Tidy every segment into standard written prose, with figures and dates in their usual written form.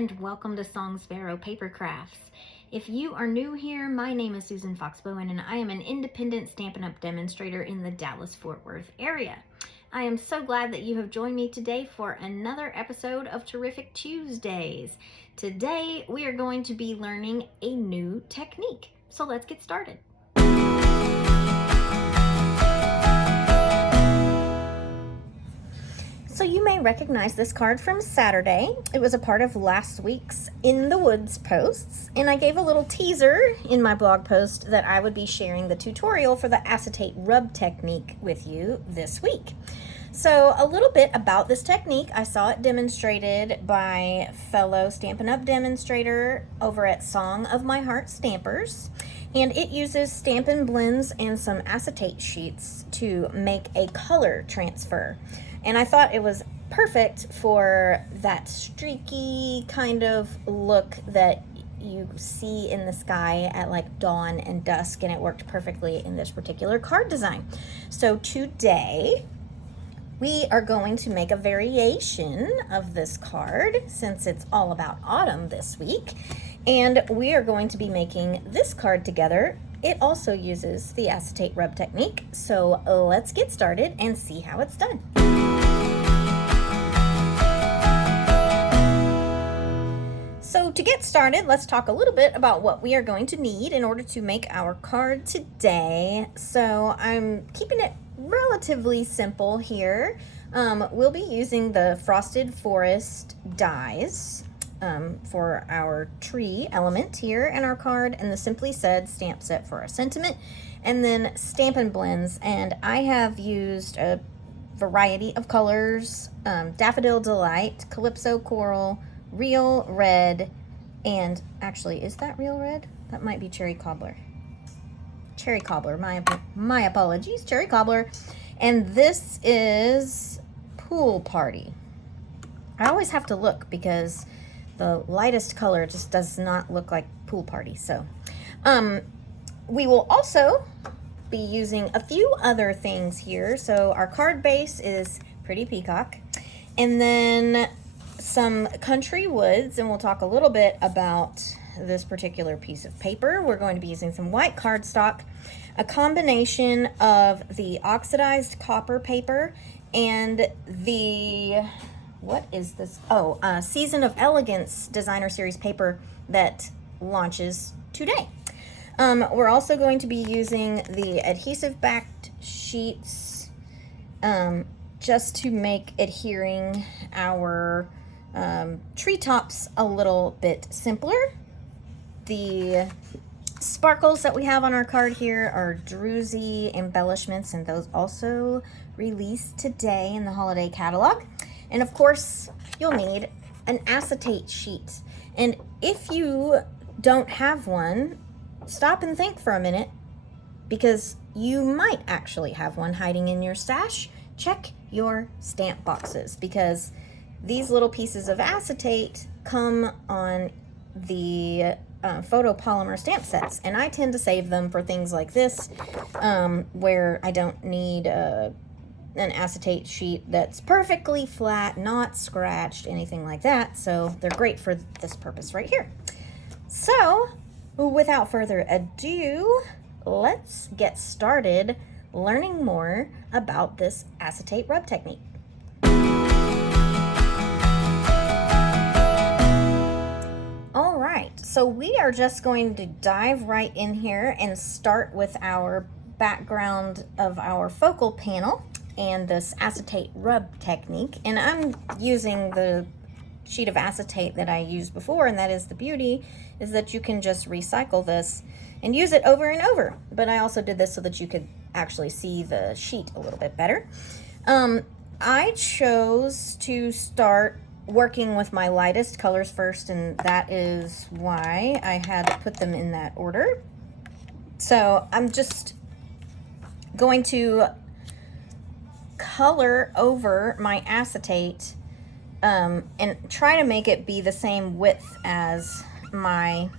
and welcome to Song Sparrow Paper Crafts. If you are new here, my name is Susan Fox-Bowen and I am an independent Stampin' Up! Demonstrator in the Dallas-Fort Worth area. I am so glad that you have joined me today for another episode of Terrific Tuesdays. Today we are going to be learning a new technique, so let's get started. So you may recognize this card from Saturday. It was a part of last week's In the Woods posts, and I gave a little teaser in my blog post that I would be sharing the tutorial for the acetate rub technique with you this week. So a little bit about this technique. I saw it demonstrated by fellow Stampin' Up! Demonstrator over at Song of My Heart Stampers, and it uses Stampin' Blends and some acetate sheets to make a color transfer. And I thought it was perfect for that streaky kind of look that you see in the sky at like dawn and dusk, and it worked perfectly in this particular card design. So today we are going to make a variation of this card since it's all about autumn this week, and we are going to be making this card together. It also uses the acetate rub technique, so let's get started and see how it's done. So to get started, let's talk a little bit about what we are going to need in order to make our card today. So I'm keeping it relatively simple here. We'll be using the Frosted Forest dies for our tree element here in our card, and the Simply Said stamp set for our sentiment, and then Stampin' Blends. And I have used a variety of colors, Daffodil Delight, Calypso Coral, Real Red, and actually, is that Real Red? That might be Cherry Cobbler. Cherry Cobbler, my apologies, Cherry Cobbler. And this is Pool Party. I always have to look because the lightest color just does not look like Pool Party. So we will also be using a few other things here. So our card base is Pretty Peacock, and then some Country Woods, and we'll talk a little bit about this particular piece of paper. We're going to be using some white cardstock, a combination of the oxidized copper paper, and the, what is this? Oh, Season of Elegance Designer Series paper that launches today. We're also going to be using the adhesive backed sheets just to make adhering our treetops a little bit simpler. The sparkles that we have on our card here are Druzy embellishments, and those also released today in the holiday catalog. And of course, you'll need an acetate sheet. And if you don't have one, stop and think for a minute, because you might actually have one hiding in your stash. Check your stamp boxes, because these little pieces of acetate come on the photopolymer stamp sets, and I tend to save them for things like this, where I don't need an acetate sheet that's perfectly flat, not scratched, anything like that. So they're great for this purpose right here. So without further ado, let's get started learning more about this acetate rub technique. All right, so we are just going to dive right in here and start with our background of our focal panel and this acetate rub technique. And I'm using the sheet of acetate that I used before, and that is the beauty, is that you can just recycle this and use it over and over. But I also did this so that you could actually see the sheet a little bit better. I chose to start working with my lightest colors first, and that is why I had to put them in that order. So I'm just going to color over my acetate and try to make it be the same width as my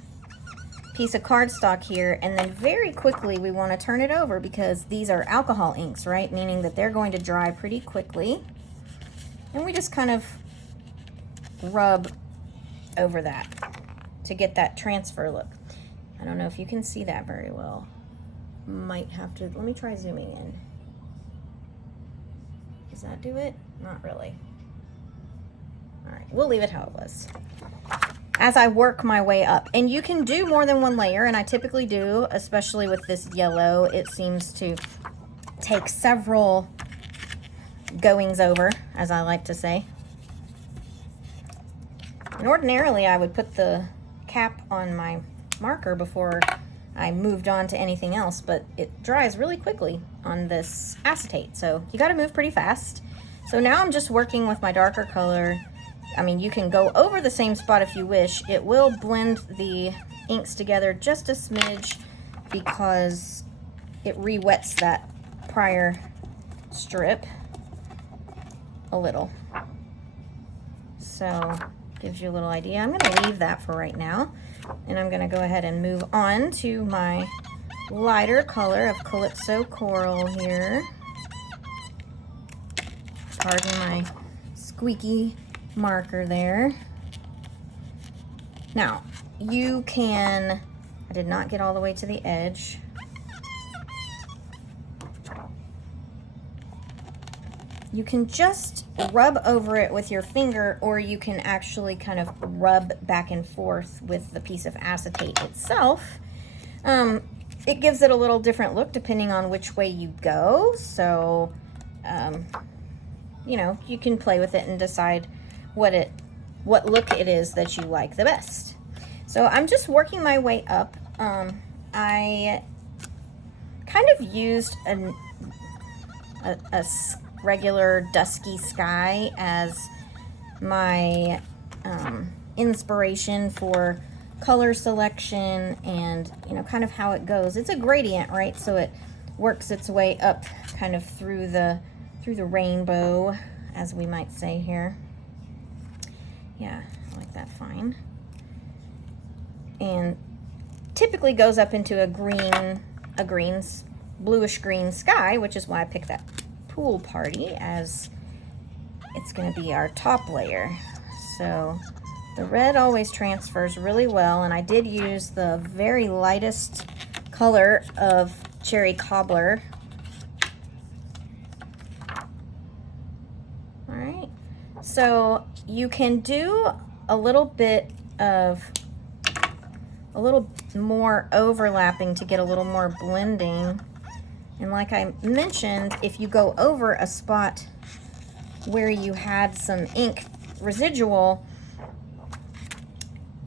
piece of cardstock here, and then very quickly we want to turn it over because these are alcohol inks, right? Meaning that they're going to dry pretty quickly. And we just kind of rub over that to get that transfer look. I don't know if you can see that very well. Might have to, let me try zooming in. Does that do it? Not really. All right, we'll leave it how it was. As I work my way up, and you can do more than one layer, and I typically do, especially with this yellow. It seems to take several goings over, as I like to say. And ordinarily I would put the cap on my marker before I moved on to anything else, but it dries really quickly on this acetate, so you got to move pretty fast. So now I'm just working with my darker color. I mean, you can go over the same spot if you wish. It will blend the inks together just a smidge because it re-wets that prior strip a little. So gives you a little idea. I'm going to leave that for right now, and I'm going to go ahead and move on to my lighter color of Calypso Coral here. Pardon my squeaky marker there. Now, you can, I did not get all the way to the edge. You can just rub over it with your finger, or you can actually kind of rub back and forth with the piece of acetate itself. It gives it a little different look depending on which way you go. So, you know, you can play with it and decide what look it is that you like the best. So I'm just working my way up. I kind of used a regular dusky sky as my inspiration for color selection, and you know, kind of how it goes. It's a gradient, right? So it works its way up kind of through the rainbow, as we might say here. Yeah, I like that fine. And typically goes up into a bluish green sky, which is why I picked that Pool Party, as it's going to be our top layer. So the red always transfers really well, and I did use the very lightest color of Cherry Cobbler. All right, so you can do a little more overlapping to get a little more blending. And like I mentioned, if you go over a spot where you had some ink residual,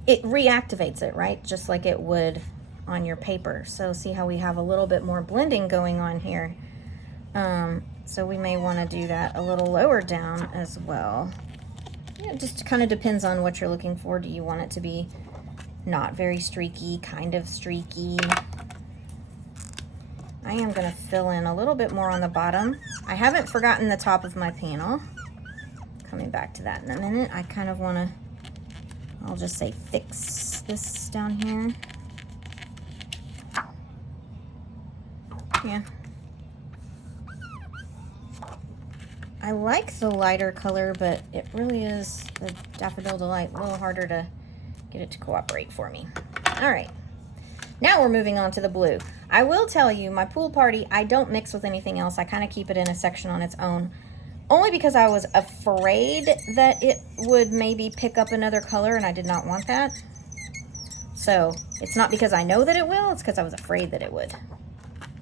it reactivates it, right? Just like it would on your paper. So see how we have a little bit more blending going on here. So we may want to do that a little lower down as well. It just kind of depends on what you're looking for. Do you want it to be not very streaky, kind of streaky? I am going to fill in a little bit more on the bottom. I haven't forgotten the top of my panel. Coming back to that in a minute. I kind of want to, I'll just say, fix this down here. Yeah. I like the lighter color, but it really is, the Daffodil Delight, a little harder to get it to cooperate for me. All right. Now we're moving on to the blue. I will tell you, my Pool Party, I don't mix with anything else. I kind of keep it in a section on its own, only because I was afraid that it would maybe pick up another color, and I did not want that. So it's not because I know that it will, it's because I was afraid that it would.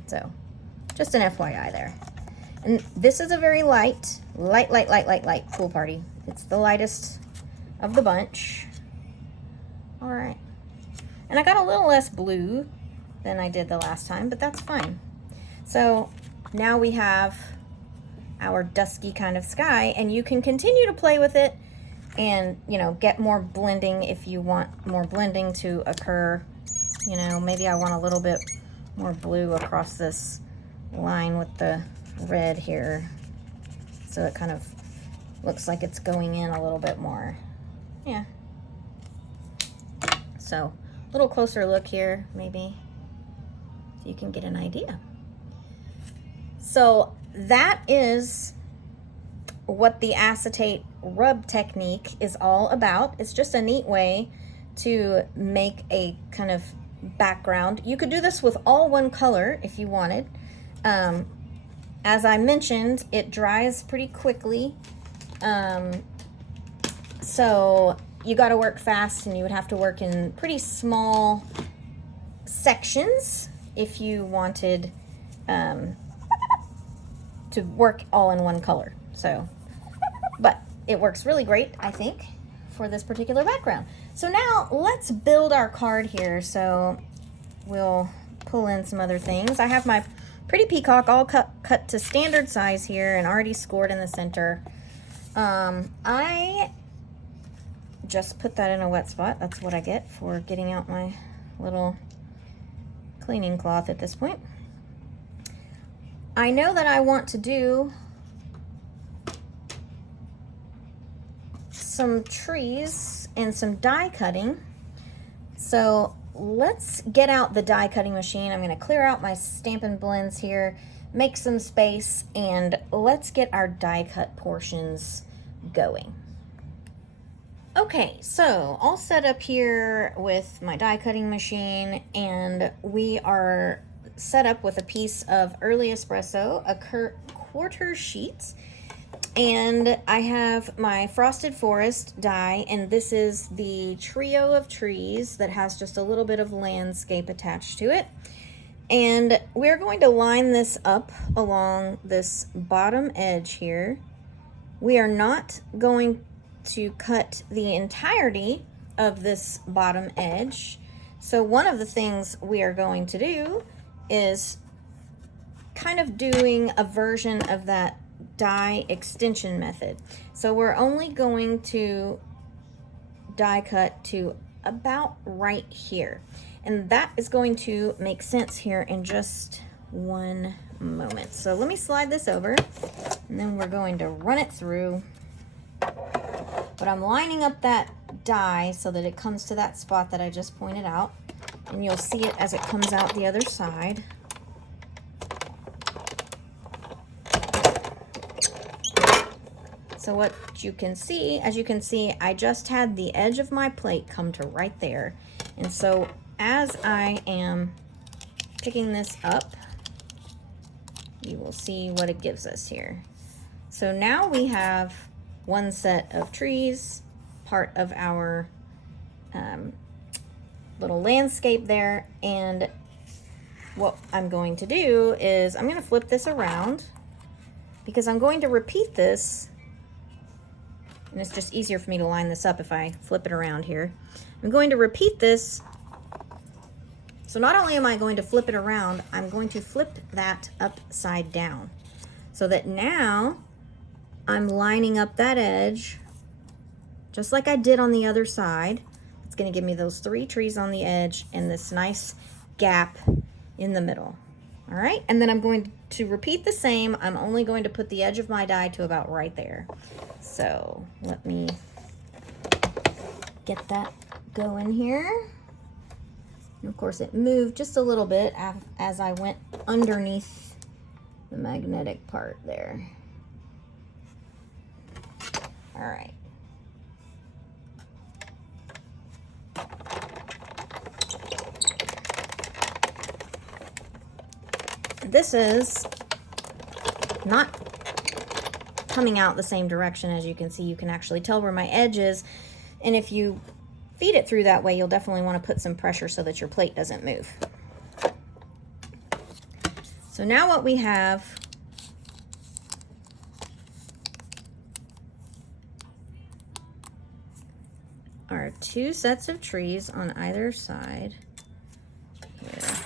So just an FYI there. And this is a very light Pool Party. It's the lightest of the bunch. All right. And I got a little less blue than I did the last time, but that's fine. So now we have our dusky kind of sky, and you can continue to play with it and, you know, get more blending if you want more blending to occur. You know, maybe I want a little bit more blue across this line with the red here, so it kind of looks like it's going in a little bit more. Yeah. So a little closer look here, maybe, so you can get an idea. So that is what the acetate rub technique is all about. It's just a neat way to make a kind of background. You could do this with all one color if you wanted. As I mentioned, it dries pretty quickly. So you got to work fast, and you would have to work in pretty small sections if you wanted to work all in one color. So, but it works really great, I think, for this particular background. So now let's build our card here. So we'll pull in some other things. I have my pretty peacock all cut to standard size here and already scored in the center. I just put that in a wet spot. That's what I get for getting out my little cleaning cloth at this point. I know that I want to do some trees and some die cutting. So let's get out the die cutting machine. I'm going to clear out my Stampin' Blends here, make some space, and let's get our die cut portions going. Okay, so all set up here with my die cutting machine, and we are set up with a piece of early espresso, a quarter sheet, and I have my Frosted Forest die, and this is the trio of trees that has just a little bit of landscape attached to it. And we're going to line this up along this bottom edge here. We are not going to cut the entirety of this bottom edge. So one of the things we are going to do is kind of doing a version of that die extension method. So we're only going to die cut to about right here. And that is going to make sense here in just one moment. So let me slide this over, and then we're going to run it through. But I'm lining up that die so that it comes to that spot that I just pointed out. And you'll see it as it comes out the other side. So what you can see, as you can see, I just had the edge of my plate come to right there. And so as I am picking this up, you will see what it gives us here. So now we have one set of trees, part of our little landscape there. And what I'm going to do is I'm going to flip this around, because I'm going to repeat this, and it's just easier for me to line this up if I flip it around here. I'm going to repeat this. So not only am I going to flip it around, I'm going to flip that upside down, so that now I'm lining up that edge just like I did on the other side. It's going to give me those 3 trees on the edge and this nice gap in the middle. All right, and then I'm going to repeat the same. I'm only going to put the edge of my die to about right there. So let me get that going here. And of course it moved just a little bit as I went underneath the magnetic part there. All right. This is not coming out the same direction. As you can see, you can actually tell where my edge is, and if you feed it through that way, you'll definitely want to put some pressure so that your plate doesn't move. So now what we have are 2 sets of trees on either side here.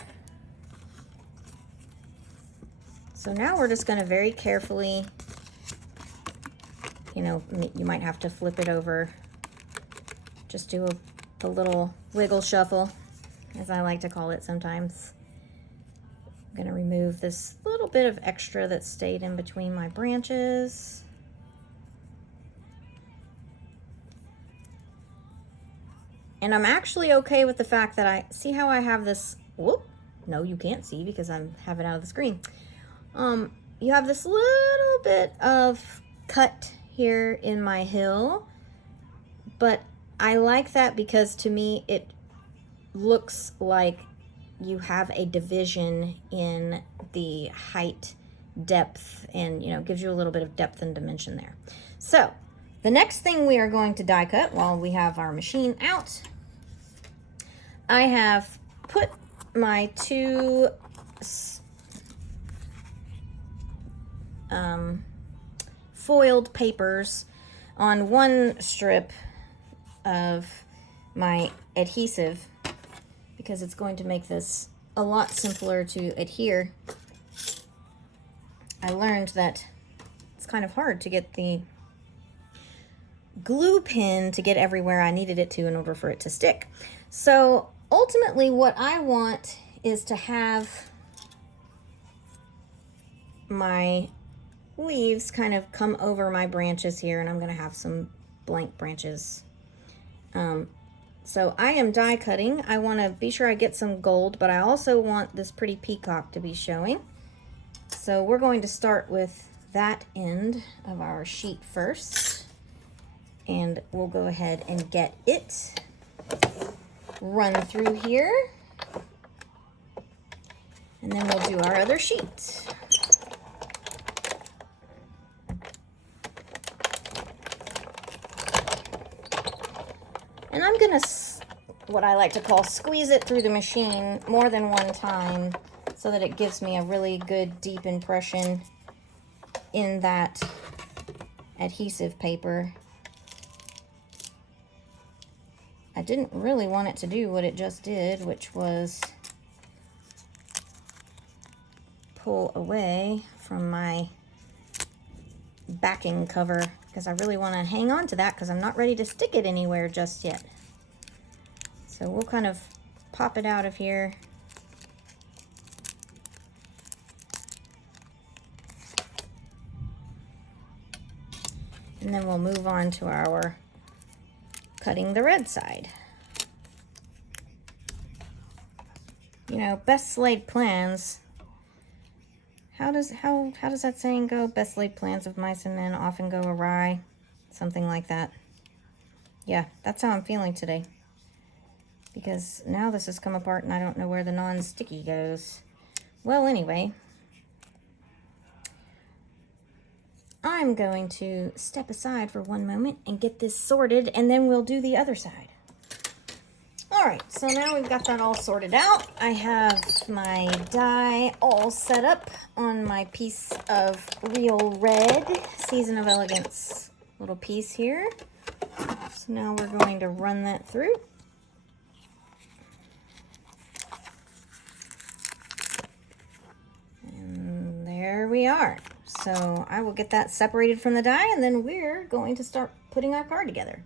So now we're just going to very carefully, you know, you might have to flip it over. Just do a little wiggle shuffle, as I like to call it sometimes. I'm going to remove this little bit of extra that stayed in between my branches. And I'm actually okay with the fact that see how I have this, whoop, no, you can't see because I have it out of the screen. You have this little bit of cut here in my hill, but I like that because to me it looks like you have a division in the height, depth, and gives you a little bit of depth and dimension there. So the next thing we are going to die cut while we have our machine out, I have put my two foiled papers on one strip of my adhesive because it's going to make this a lot simpler to adhere. I learned that it's kind of hard to get the glue pin to get everywhere I needed it to in order for it to stick. So ultimately what I want is to have my leaves kind of come over my branches here, and I'm going to have some blank branches. So I am die cutting. I want to be sure I get some gold, but I also want this pretty peacock to be showing. So we're going to start with that end of our sheet first, and we'll go ahead and get it run through here, and then we'll do our other sheet. And I'm gonna, what I like to call, squeeze it through the machine more than one time so that it gives me a really good deep impression in that adhesive paper. I didn't really want it to do what it just did, which was pull away from my backing cover, because I really want to hang on to that because I'm not ready to stick it anywhere just yet. So we'll kind of pop it out of here. And then we'll move on to our cutting the red side. Best laid plans. How does that saying go? Best laid plans of mice and men often go awry. Something like that. Yeah, that's how I'm feeling today. Because now this has come apart and I don't know where the non-sticky goes. Well, anyway, I'm going to step aside for one moment and get this sorted, and then we'll do the other side. Alright, so now we've got that all sorted out. I have my die all set up on my piece of real red Season of Elegance little piece here. So now we're going to run that through. And there we are. So I will get that separated from the die, and then we're going to start putting our card together.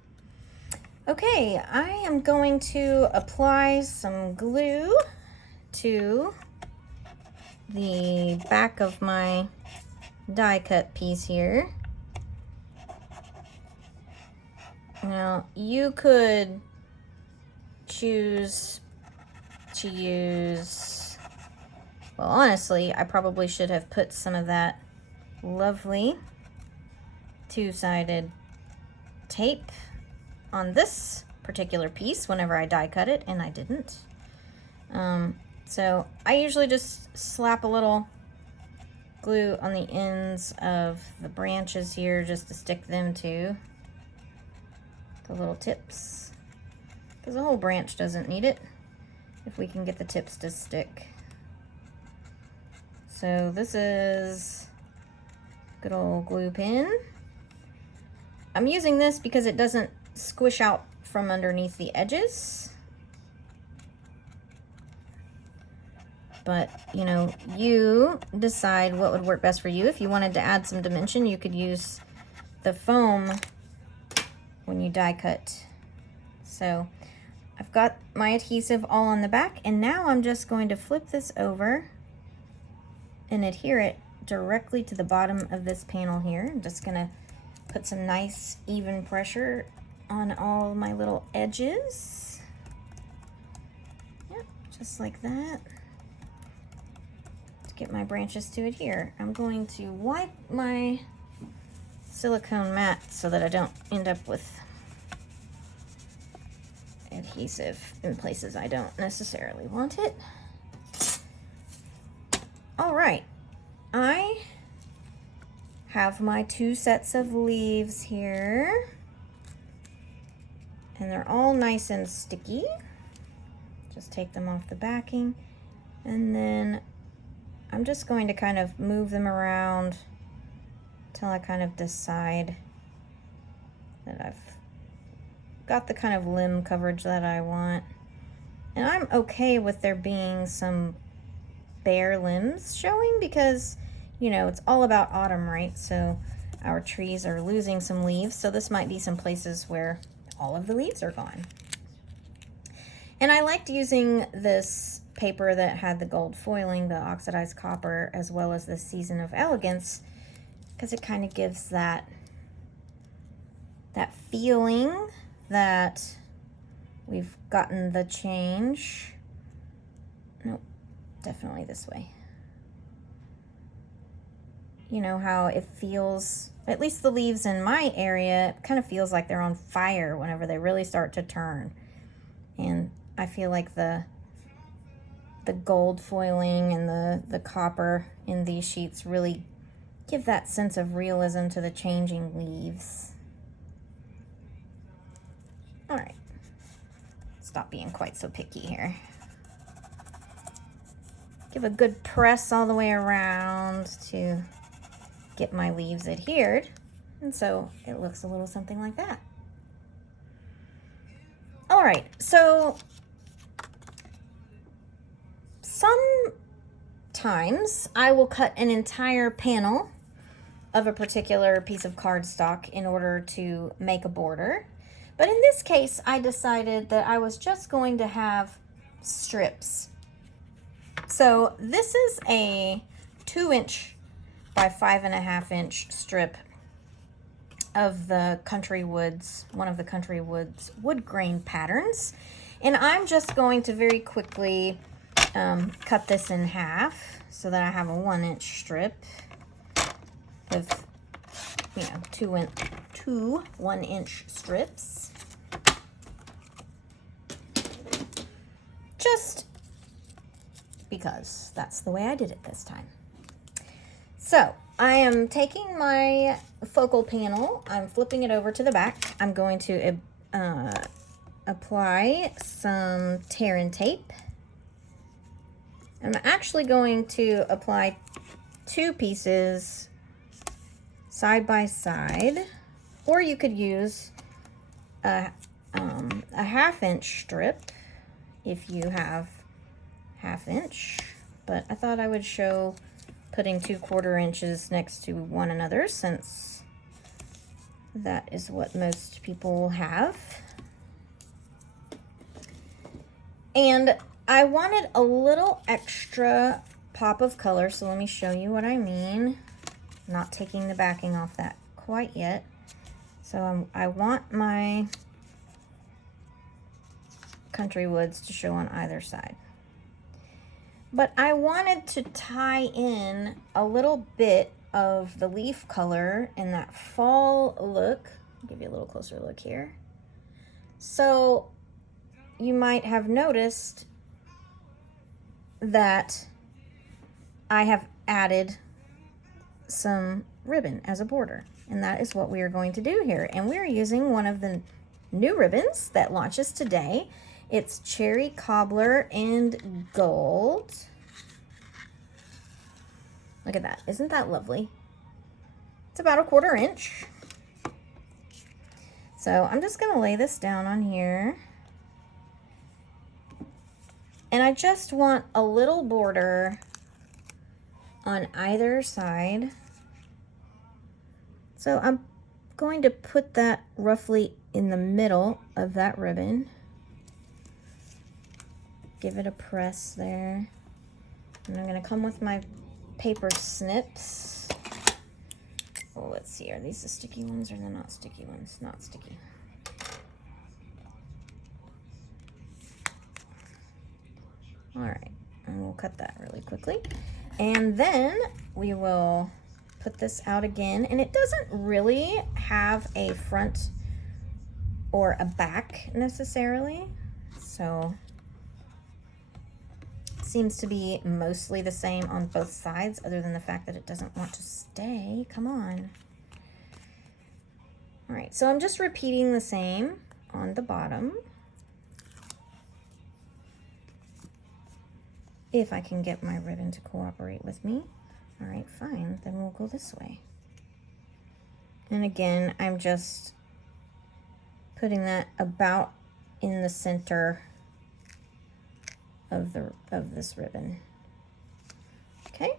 Okay, I am going to apply some glue to the back of my die cut piece here. Now, you could choose to use, well, honestly, I probably should have put some of that lovely two-sided tape on this particular piece whenever I die cut it, and I didn't. So I usually just slap a little glue on the ends of the branches here just to stick them to the little tips, because the whole branch doesn't need it if we can get the tips to stick. So this is good old glue pin. I'm using this because it doesn't squish out from underneath the edges. But, you decide what would work best for you. If you wanted to add some dimension, you could use the foam when you die cut. So I've got my adhesive all on the back, and now I'm just going to flip this over and adhere it directly to the bottom of this panel here. I'm just gonna put some nice even pressure on all my little edges. Yep, just like that. To get my branches to adhere, I'm going to wipe my silicone mat so that I don't end up with adhesive in places I don't necessarily want it. All right, I have my 2 sets of leaves here, and they're all nice and sticky. Just take them off the backing, and then I'm just going to kind of move them around till I kind of decide that I've got the kind of limb coverage that I want. And I'm okay with there being some bare limbs showing because, you know, it's all about autumn, right? So our trees are losing some leaves. So this might be some places where all of the leaves are gone. And I liked using this paper that had the gold foiling, the oxidized copper, as well as the Season of Elegance, because it kind of gives that feeling that we've gotten the change. Nope, definitely this way. You know how it feels, at least the leaves in my area, it kind of feels like they're on fire whenever they really start to turn. And I feel like the gold foiling and the copper in these sheets really give that sense of realism to the changing leaves. All right, stop being quite so picky here. Give a good press all the way around to get my leaves adhered, and so it looks a little something like that. All right, so sometimes I will cut an entire panel of a particular piece of cardstock in order to make a border. But in this case, I decided that I was just going to have strips. So this is a 2" by 5.5" strip of the Country Woods, one of the Country Woods wood grain patterns. And I'm just going to very quickly cut this in half so that I have a 1" strip with, you know, two 1" strips. Just because that's the way I did it this time. So I am taking my focal panel, I'm flipping it over to the back. I'm going to apply some tear and tape. I'm actually going to apply 2 pieces side by side, or you could use a 1/2" strip if you have 1/2", but I thought I would show putting 2/4 inches next to one another since that is what most people have. And I wanted a little extra pop of color, so let me show you what I mean. I'm not taking the backing off that quite yet. So I want my Country Woods to show on either side. But I wanted to tie in a little bit of the leaf color and that fall look. I'll give you a little closer look here. So you might have noticed that I have added some ribbon as a border, and that is what we are going to do here. And we're using one of the new ribbons that launches today. It's Cherry Cobbler and Gold. Look at that. Isn't that lovely? It's about a 1/4 inch. So I'm just going to lay this down on here. And I just want a little border on either side. So I'm going to put that roughly in the middle of that ribbon. Give it a press there. And I'm going to come with my paper snips. Oh, let's see, are these the sticky ones or the not sticky ones? Not sticky. All right, and we'll cut that really quickly. And then we will put this out again, and it doesn't really have a front or a back necessarily, so it seems to be mostly the same on both sides, other than the fact that it doesn't want to stay. Come on. All right, so I'm just repeating the same on the bottom. If I can get my ribbon to cooperate with me. All right, fine, then we'll go this way. And again, I'm just putting that about in the center of this ribbon. Okay,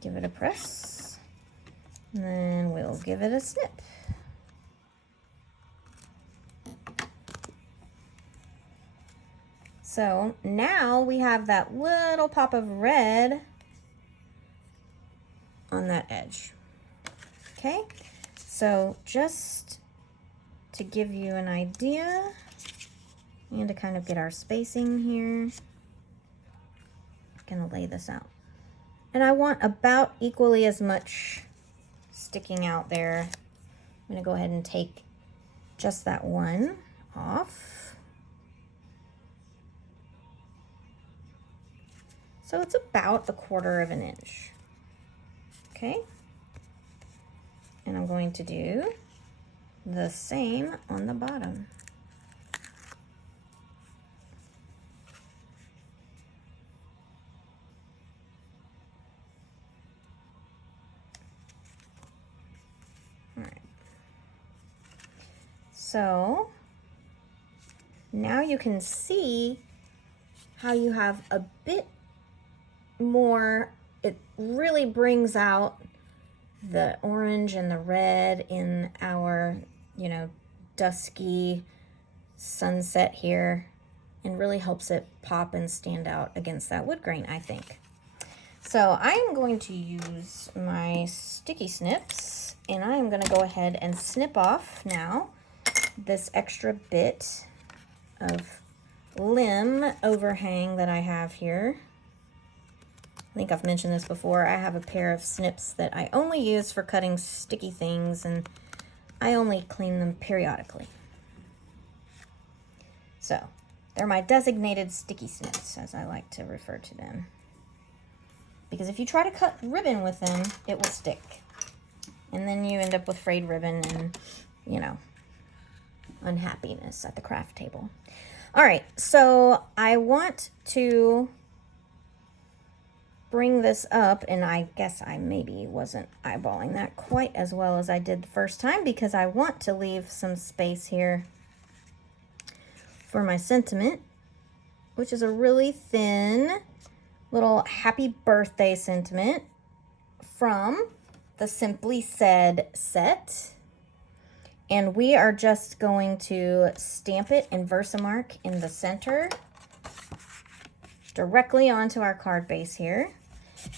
give it a press, and then we'll give it a snip. So now we have that little pop of red on that edge. Okay, so just to give you an idea and to kind of get our spacing here, I'm gonna lay this out. And I want about equally as much sticking out there. I'm gonna go ahead and take just that one off. So it's about 1/4 of an inch. Okay. And I'm going to do the same on the bottom. All right. So now you can see how you have a bit more, it really brings out the orange and the red in our, dusky sunset here, and really helps it pop and stand out against that wood grain, I think. So I'm going to use my sticky snips, and I'm going to go ahead and snip off now this extra bit of limb overhang that I have here. I think I've mentioned this before. I have a pair of snips that I only use for cutting sticky things, and I only clean them periodically. So they're my designated sticky snips, as I like to refer to them. Because if you try to cut ribbon with them, it will stick. And then you end up with frayed ribbon and, unhappiness at the craft table. All right, so I want to bring this up, and I guess I maybe wasn't eyeballing that quite as well as I did the first time, because I want to leave some space here for my sentiment, which is a really thin little happy birthday sentiment from the Simply Said set. And we are just going to stamp it in Versamark in the center directly onto our card base here.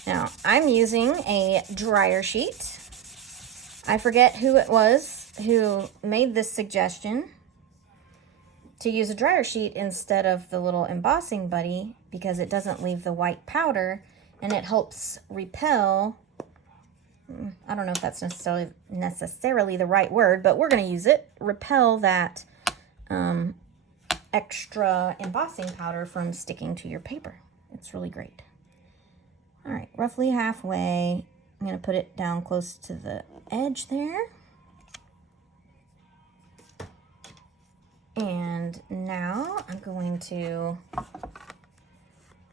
Now, I'm using a dryer sheet. I forget who it was who made this suggestion to use a dryer sheet instead of the little embossing buddy, because it doesn't leave the white powder and it helps repel, I don't know if that's necessarily the right word, but we're going to use it, repel that extra embossing powder from sticking to your paper. It's really great. All right, roughly halfway. I'm going to put it down close to the edge there. And now I'm going to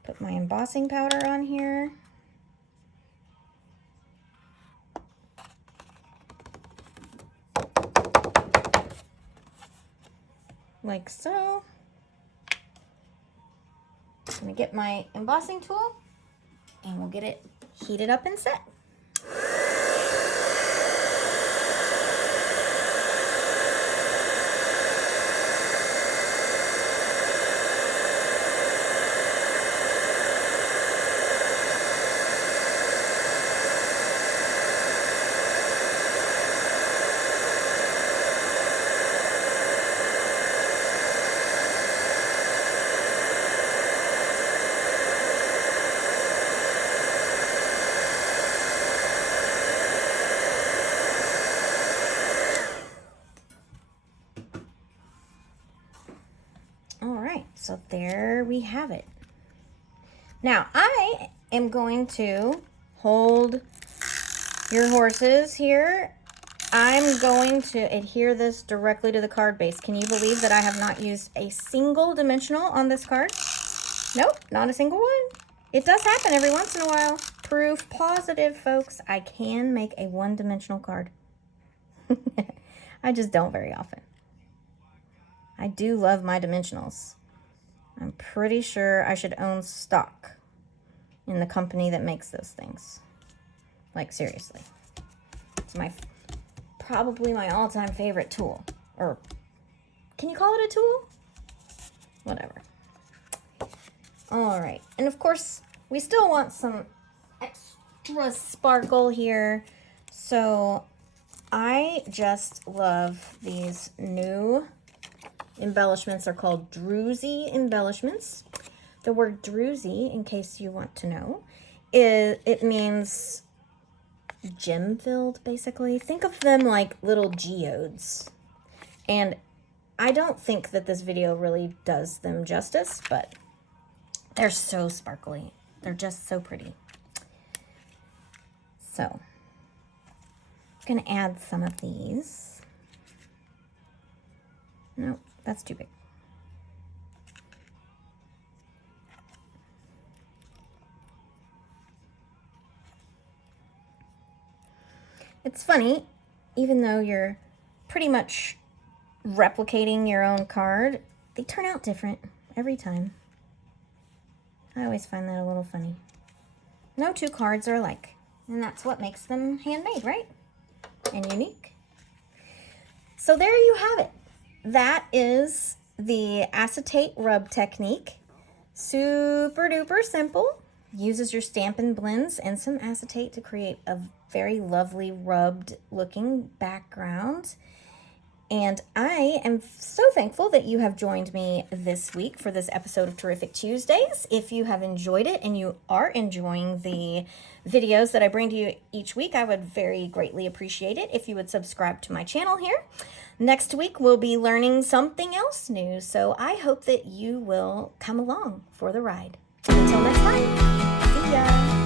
put my embossing powder on here. Like so. I'm going to get my embossing tool and we'll get it heated up and set. So there we have it. Now I am going to hold your horses here. I'm going to adhere this directly to the card base. Can you believe that I have not used a single dimensional on this card? Nope, not a single one. It does happen every once in a while. Proof positive, folks. I can make a one-dimensional card. I just don't very often. I do love my dimensionals. I'm pretty sure I should own stock in the company that makes those things. Like, seriously. It's probably my all-time favorite tool. Or, can you call it a tool? Whatever. All right. And of course, we still want some extra sparkle here. So I just love these new embellishments. They're called druzy embellishments. The word druzy, in case you want to know, it means gem-filled, basically. Think of them like little geodes. And I don't think that this video really does them justice, but they're so sparkly. They're just so pretty. So, I'm going to add some of these. Nope, that's too big. It's funny, even though you're pretty much replicating your own card, they turn out different every time. I always find that a little funny. No two cards are alike, and that's what makes them handmade, right? And unique. So there you have it. That is the acetate rub technique. Super duper simple. Uses your Stampin Blends and some acetate to create a very lovely rubbed looking background. And I am so thankful that you have joined me this week for this episode of Terrific Tuesdays. If you have enjoyed it and you are enjoying the videos that I bring to you each week, I would very greatly appreciate it if you would subscribe to my channel here. Next week, we'll be learning something else new, so I hope that you will come along for the ride. Until next time, see ya!